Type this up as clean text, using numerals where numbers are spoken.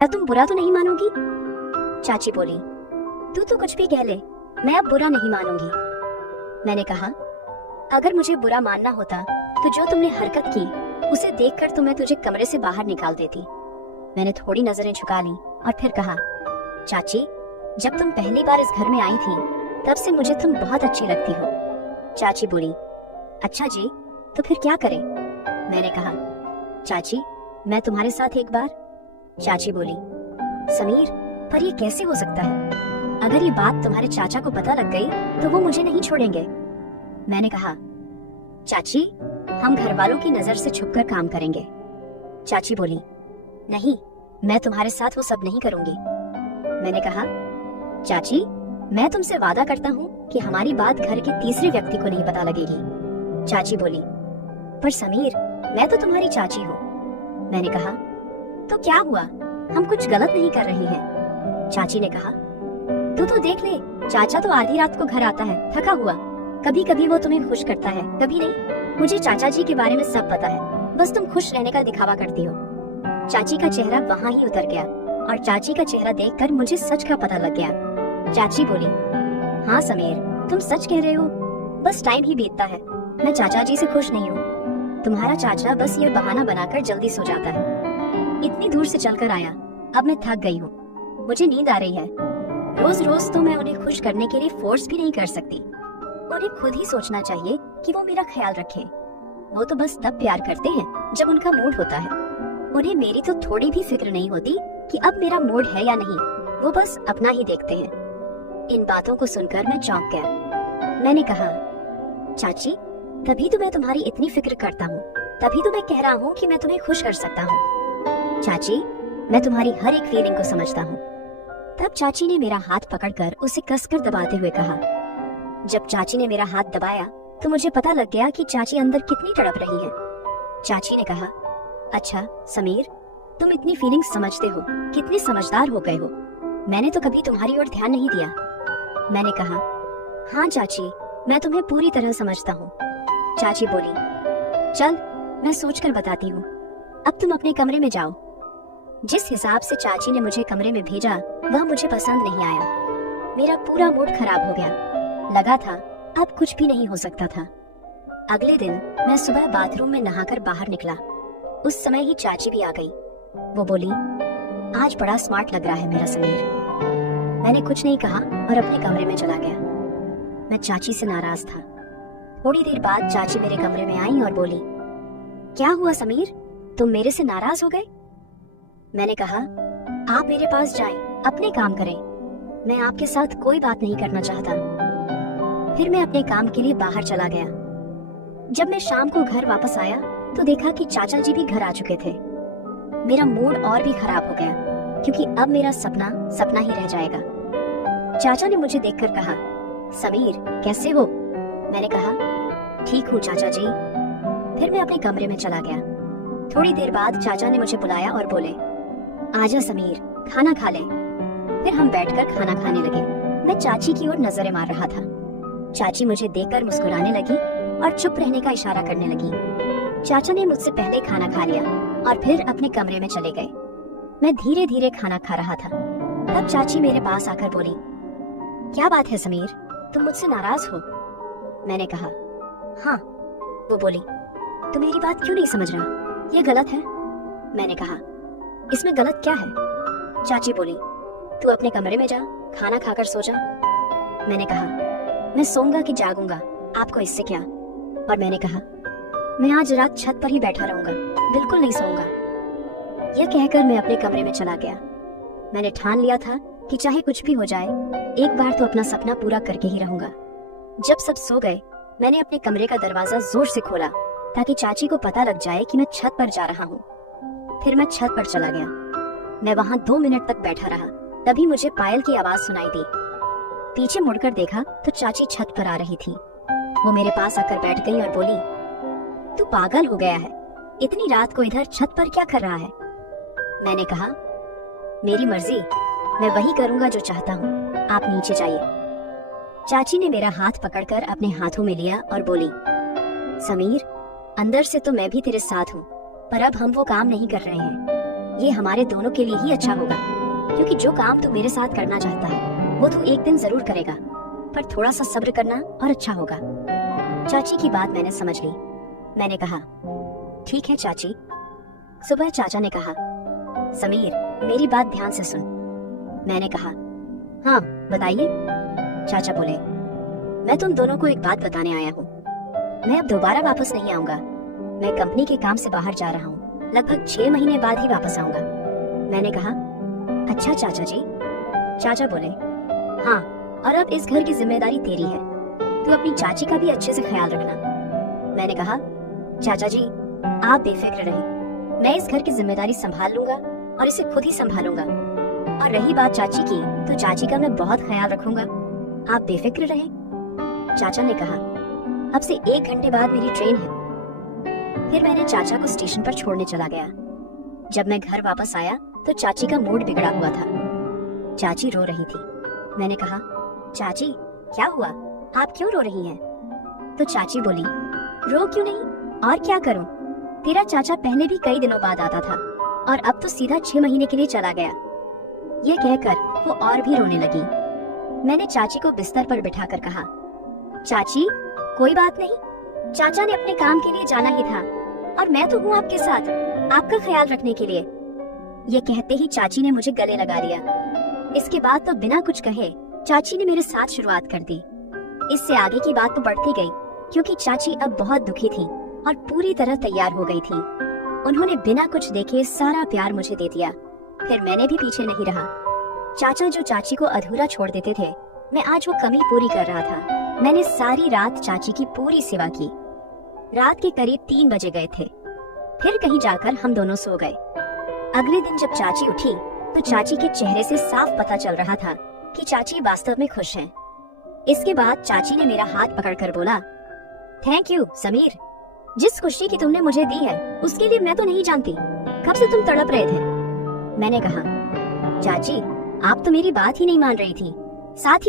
क्या तुम बुरा तो नहीं मानोगी? चाची बोली, तू तो कुछ भी कह ले, मैं अब बुरा नहीं मानूंगी। मैंने कहा, अगर मुझे बुरा मानना होता तो जो तुमने हरकत की उसे देखकर तो मैं तुझे कमरे से बाहर निकाल देती। मैंने थोड़ी नजरें झुका ली और फिर कहा, चाची, जब तुम पहली बार इस घर में आई थी तब से मुझे तुम बहुत अच्छी लगती हो। चाची बोली, अच्छा जी, तो फिर क्या करें? मैंने कहा, चाची, मैं तुम्हारे साथ एक बार। चाची बोली, समीर, पर ये कैसे हो सकता है? अगर ये बात तुम्हारे चाचा को पता लग गई तो वो मुझे नहीं छोड़ेंगे। मैंने कहा, चाची, हम घर वालों की नजर से छुपकर काम करेंगे। चाची बोली, नहीं, मैं तुम्हारे साथ वो सब नहीं करूंगी। मैंने कहा, चाची, मैं तुमसे वादा करता हूँ कि हमारी बात घर के तीसरे व्यक्ति को नहीं पता लगेगी। चाची बोली, पर समीर, मैं तो तुम्हारी चाची हूँ। मैंने कहा, तो क्या हुआ, हम कुछ गलत नहीं कर रहे हैं। चाची ने कहा, तू तो देख ले, चाचा तो आधी रात को घर आता है थका हुआ, कभी कभी वो तुम्हें खुश करता है, कभी नहीं। मुझे चाचा जी के बारे में सब पता है, बस तुम खुश रहने का दिखावा करती हो। चाची का चेहरा वहाँ ही उतर गया और चाची का चेहरा देखकर मुझे सच का पता लग गया। चाची बोली, हाँ समीर, तुम सच कह रहे हो, बस टाइम ही बीतता है, मैं चाचा जी से खुश नहीं हूँ। तुम्हारा चाचा बस ये बहाना बनाकर जल्दी सो जाता है। इतनी दूर से चलकर आया, अब मैं थक गई हूँ, मुझे नींद आ रही है। रोज रोज तो मैं उन्हें खुश करने के लिए फोर्स भी नहीं कर सकती। उन्हें खुद ही सोचना चाहिए कि वो मेरा ख्याल रखें। वो तो बस तब प्यार करते हैं जब उनका मूड होता है। उन्हें मेरी तो थोड़ी भी फिक्र नहीं होती कि अब मेरा मूड है या नहीं, वो बस अपना ही देखते हैं। इन बातों को सुनकर मैं चौंक गया। मैंने कहा, चाची, तभी तो मैं तुम्हारी इतनी फिक्र करता हूँ, तभी तो मैं कह रहा हूँ कि मैं तुम्हें खुश कर सकता हूँ। चाची, मैं तुम्हारी हर एक फीलिंग को समझता हूँ। तब चाची ने मेरा हाथ पकड़कर उसे कसकर दबाते हुए कहा। जब चाची ने मेरा हाथ दबाया तो मुझे पता लग गया कि चाची अंदर कितनी तड़प रही है। चाची ने कहा, अच्छा समीर, तुम इतनी फीलिंग्स समझते हो, कितने समझदार हो गए हो, मैंने तो कभी तुम्हारी ओर ध्यान नहीं दिया। मैंने कहा, हाँ चाची, मैं तुम्हें पूरी तरह समझता हूँ। चाची बोली, चल, मैं सोचकर बताती हूँ, अब तुम अपने कमरे में जाओ। जिस हिसाब से चाची ने मुझे कमरे में भेजा वह मुझे पसंद नहीं आया। मेरा पूरा मूड खराब हो गया, लगा था अब कुछ भी नहीं हो सकता था। अगले दिन मैं सुबह बाथरूम में नहाकर बाहर निकला, उस समय ही चाची भी आ गई। वो बोली, आज बड़ा स्मार्ट लग रहा है मेरा समीर। मैंने कुछ नहीं कहा और अपने कमरे में चला गया। मैं चाची से नाराज था। थोड़ी देर बाद चाची मेरे कमरे में आई और बोली, क्या हुआ समीर, तुम मेरे से नाराज हो गए? मैंने कहा, आप मेरे पास जाएं, अपने काम करें, मैं आपके साथ कोई बात नहीं करना चाहता। फिर मैं अपने काम के लिए बाहर चला गया। जब मैं शाम को घर वापस आया तो देखा कि चाचा जी भी घर आ चुके थे। मेरा मूड और भी खराब हो गया क्योंकि अब मेरा सपना सपना ही रह जाएगा। चाचा ने मुझे देखकर कहा, समीर, कैसे हो? मैंने कहा, ठीक हूँ चाचा जी। फिर मैं अपने कमरे में चला गया। थोड़ी देर बाद चाचा ने मुझे बुलाया और बोले, आजा समीर, खाना खा ले। फिर हम बैठकर खाना खाने लगे। मैं चाची की ओर नजरें मार रहा था। चाची मुझे देखकर मुस्कुराने लगी और चुप रहने का इशारा करने लगी। चाचा ने मुझसे पहले खाना खा लिया और फिर अपने कमरे में चले गए। मैं धीरे धीरे खाना खा रहा था। तब चाची मेरे पास आकर बोली, क्या बात है समीर, तुम मुझसे नाराज हो? मैंने कहा, हाँ। वो बोली, तू मेरी बात क्यों नहीं समझ रहा, ये गलत है। मैंने कहा, इसमें गलत क्या है? चाची बोली, तू अपने कमरे में जा, खाना खाकर सो जा। मैंने कहा, मैं सोऊंगा कि जागूंगा, आपको इससे क्या? और मैंने कहा, मैं आज रात छत पर ही बैठा रहूंगा, बिल्कुल नहीं सोऊंगा। यह कहकर मैं अपने कमरे में चला गया। मैंने ठान लिया था कि चाहे कुछ भी हो जाए, एक बार तो अपना सपना पूरा करके ही रहूंगा। जब सब सो गए, मैंने अपने कमरे का दरवाजा जोर से खोला ताकि चाची को पता लग जाए कि मैं छत पर जा रहा हूँ। फिर मैं छत पर चला गया। मैं वहाँ 2 मिनट तक बैठा रहा। तभी मुझे पायल की आवाज सुनाई दी। पीछे मुड़कर देखा तो चाची छत पर आ रही थी। वो मेरे पास आकर बैठ गई और बोली, तू पागल हो गया है, इतनी रात को इधर छत पर क्या कर रहा है? मैंने कहा, मेरी मर्जी, मैं वही करूंगा जो चाहता हूँ, आप नीचे जाइए। चाची ने मेरा हाथ पकड़कर अपने हाथों में लिया और बोली, समीर, अंदर से तो मैं भी तेरे साथ हूँ, पर अब हम वो काम नहीं कर रहे हैं। ये हमारे दोनों के लिए ही अच्छा होगा, क्योंकि जो काम तू मेरे साथ करना चाहता है वो तू एक दिन जरूर करेगा, पर थोड़ा सा सब्र करना और अच्छा होगा। चाची की बात मैंने समझ ली। मैंने कहा, ठीक है चाची। सुबह चाचा ने कहा, समीर मेरी बात ध्यान से सुन। मैंने कहा, हाँ बताइए। चाचा बोले, मैं तुम दोनों को एक बात बताने आया हूँ। मैं अब दोबारा वापस नहीं आऊंगा। मैं कंपनी के काम से बाहर जा रहा हूँ। लगभग 6 महीने बाद ही वापस आऊंगा। मैंने कहा, अच्छा चाचा जी। चाचा बोले, हाँ, और अब इस घर की जिम्मेदारी तेरी है। तू अपनी चाची का भी अच्छे से ख्याल रखना। मैंने कहा, चाचा जी आप बेफिक्र रहे, मैं इस घर की जिम्मेदारी संभाल लूंगा और इसे खुद ही संभालूंगा। और रही बात चाची की, तो चाची का मैं बहुत ख्याल रखूंगा, आप बेफिक्र रहे। चाचा ने कहा, अब से 1 घंटे बाद मेरी ट्रेन है। फिर मैंने चाचा को स्टेशन पर छोड़ने चला गया। जब मैं घर वापस आया तो चाची का मूड बिगड़ा हुआ था। चाची रो रही थी। मैंने कहा, चाची क्या हुआ, आप क्यों रो रही हैं? तो चाची बोली, रो क्यों नहीं, और क्या करूं? तेरा चाचा पहले भी कई दिनों बाद आता था और अब तो सीधा 6 महीने के लिए चला गया। ये कहकर वो और भी रोने लगी। मैंने चाची को बिस्तर पर बिठाकर कहा, चाची कोई बात नहीं, चाचा ने अपने काम के लिए जाना ही था और मैं तो हूँ आपके साथ, आपका ख्याल रखने के लिए। ये कहते ही चाची ने मुझे गले लगा लिया। इसके बाद तो बिना कुछ कहे चाची ने मेरे साथ शुरुआत कर दी। इससे आगे की बात तो बढ़ती गई, क्योंकि चाची अब बहुत दुखी थी और पूरी तरह तैयार हो गई थी। उन्होंने बिना कुछ देखे सारा प्यार मुझे दे दिया। फिर मैंने भी पीछे नहीं रहा। चाचा जो चाची को अधूरा छोड़ देते थे, मैं आज वो कमी पूरी कर रहा था। मैंने सारी रात चाची की पूरी सेवा की। रात के करीब 3 बजे गए थे। फिर कहीं जाकर हम दोनों सो गए। अगले दिन जब चाची उठी तो चाची के चेहरे से साफ पता चल रहा था कि चाची वास्तव में खुश हैं। इसके बाद चाची ने मेरा हाथ पकड़कर बोला, थैंक यू समीर, जिस खुशी की तुमने मुझे दी है उसके लिए मैं तो नहीं जानती कब से तुम तड़प रहे थे। मैंने कहा, चाची आप तो मेरी बात ही नहीं मान रही थी, साथ ही